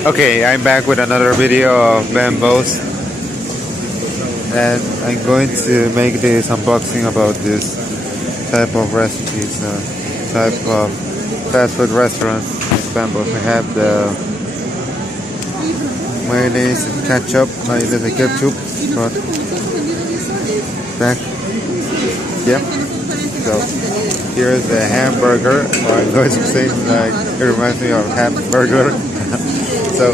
Okay, I'm back with another video of Bembos, and I'm going to make this unboxing about this type of recipes, type of fast food restaurants in Bembos. We have the mayonnaise and ketchup, mayonnaise and ketchup, but back, yeah. So here's the hamburger, or I'm going to say like it reminds me of hamburger. So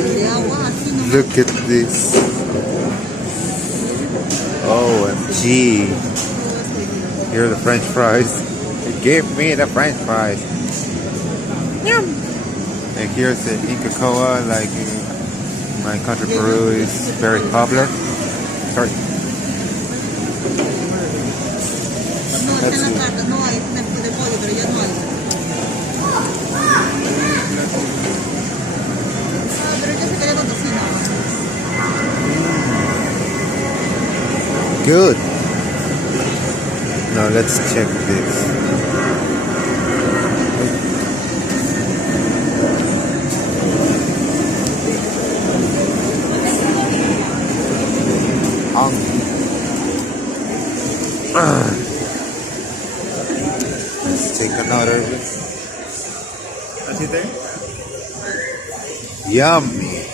look at this. OMG. Here are the French fries. Give me the French fries. Yum. And here's the Inca Cola, like in my country Peru is very popular. Sorry. Let's see. Good. Now let's check this. Let's take another. Is it there? Yummy.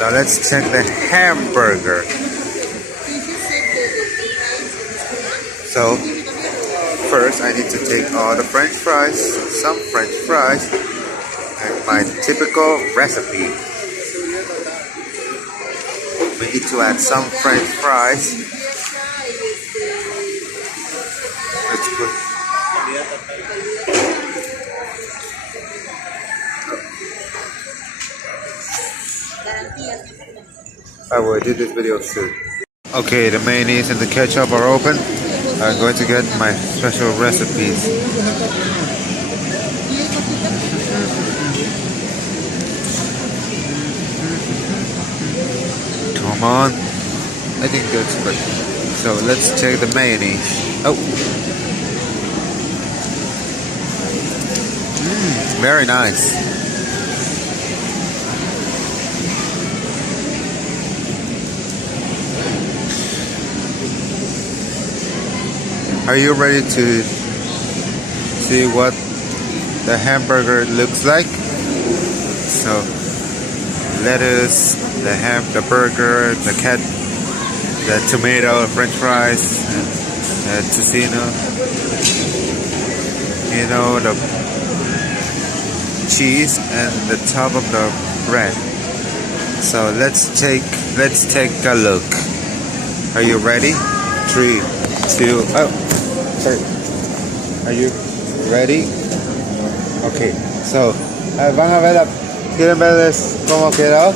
Now let's check the hamburger. So first I need to take all the French fries, some French fries, and my typical recipe. We need to add some French fries. Let's put I will do this video soon. Okay, the mayonnaise and the ketchup are open. I'm going to get my special recipes. Come on. I think that's good. So let's check the mayonnaise. Oh. Very nice. Are you ready to see what the hamburger looks like? So, lettuce, the burger, the tomato, French fries, tocino, the cheese, and the top of the bread. So let's take a look. Are you ready? 3, 2, oh. Sorry. Are you ready? Okay, so van a ver ¿quieren verles cómo quedó?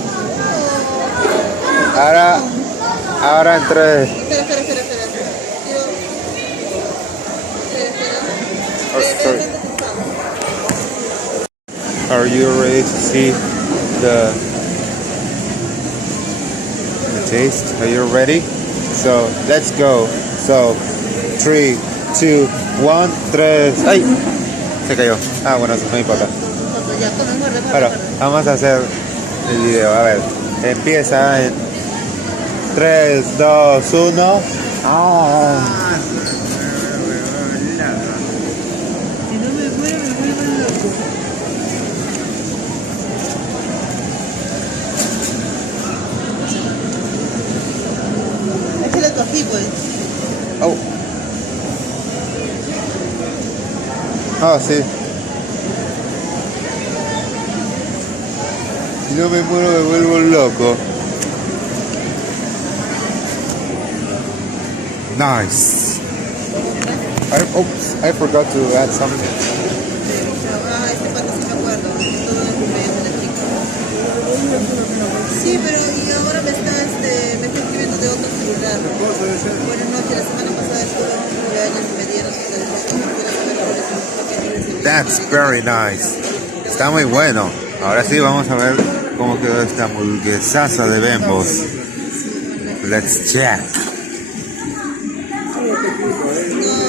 Ahora entre. Oh, sorry. Are you ready to see the taste? Are you ready? So let's go. So 3, 2, 1, 3. ¡Ay! Se cayó. Ah, bueno, eso no importa. Bueno, vamos a hacer el video. A ver, empieza en 3, 2, 1. ¡Ah! Échale tu ají, pues. Oh. Ah, sí. Si no me muero me vuelvo loco. Nice. Oops, I forgot to add something. Este pato sí me acuerdo. Todo el cumpleaños de la chica. Sí, pero y ahora me está escribiendo de otro celular. Buenas noches, la semana pasada estuve en un cumpleaños y me dieron That's very nice. Está muy bueno. Ahora sí vamos a ver cómo quedó esta hamburguesaza de Bembos. Let's check. No,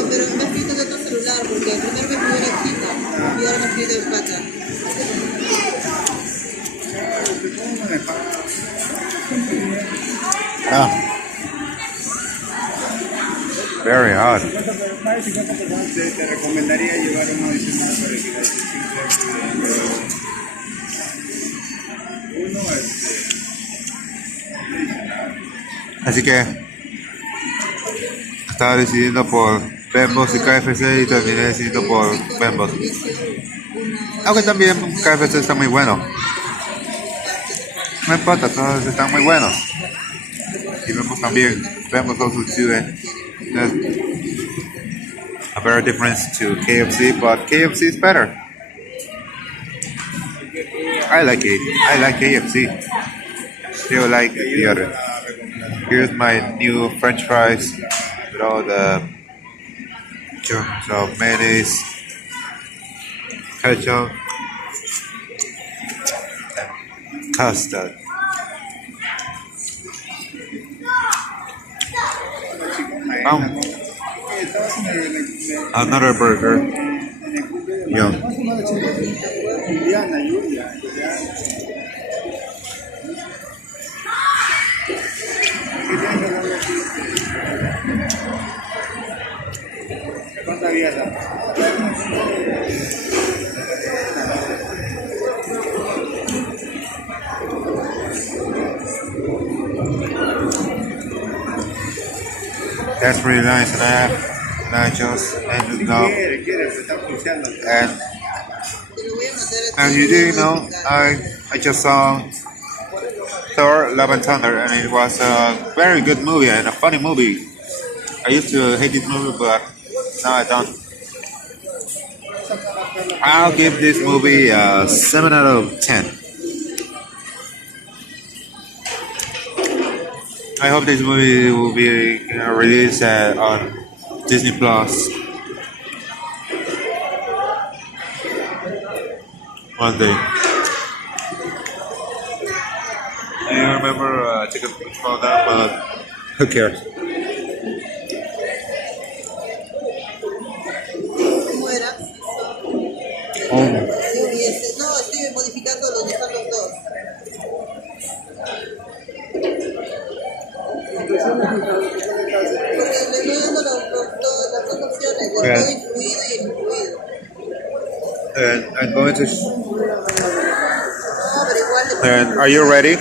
pero me ha escrito de otro celular porque el primero me escribió la chica y ahora me escribe el pata. Ah, very hot. Te recomendaría llevar uno adicional para evitar uno Así que estaba decidiendo por Bembos y KFC y terminé decidiendo por Bembos. Aunque también KFC está muy bueno. No importa, todos están muy buenos. Y Bembos también. Bembos also too. There's a very difference to KFC, but KFC is better. I like it. I like KFC. Still like the other. Here's my new French fries with all the chunks of mayonnaise, ketchup, and custard. Another burger. Yum. That's really nice, and I have nachos and dog. And as you do know, I just saw Thor: Love and Thunder, and it was a very good movie and a funny movie. I used to hate this movie, but now I don't. I'll give this movie a 7 out of 10. I hope this movie will be released on Disney Plus one day. I don't remember taking a picture of that, but who cares? ¿Cómo era? No, estoy modificando donde están los dos. Porque le estoy dando las dos opciones, de todo incluido y incluido. And I'm going to. No, pero igual And are you ready?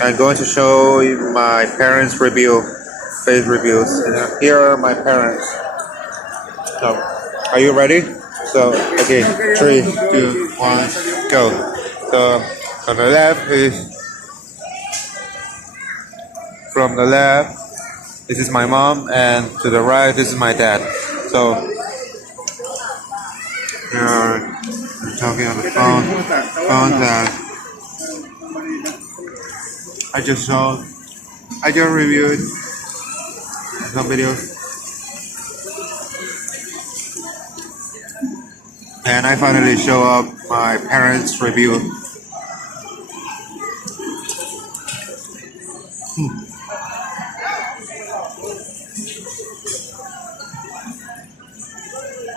I'm going to show you my parents' review, face reviews. And here are my parents. So, are you ready? So, okay, 3, 2, 1, go. So, on the left is. From the left, this is my mom, and to the right, this is my dad. So, they're talking on the phone that I just reviewed some videos, and I finally show up my parents' review.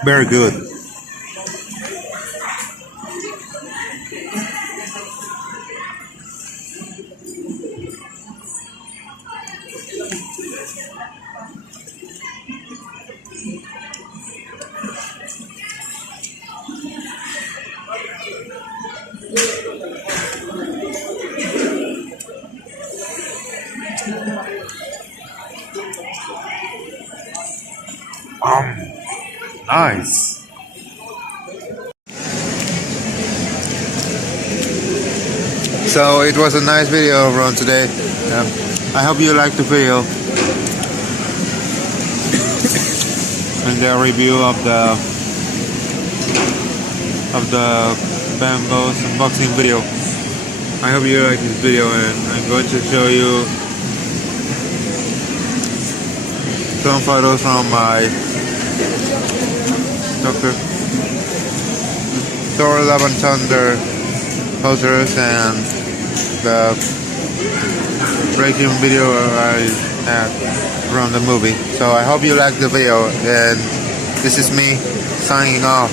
Very good. Nice. So it was a nice video run today. I hope you liked the video and the review of the Bembos unboxing video. I hope you like this video, and I'm going to show you some photos from my Thor: Love and Thunder posters and the breaking video I had from the movie. So I hope you liked the video, and this is me signing off.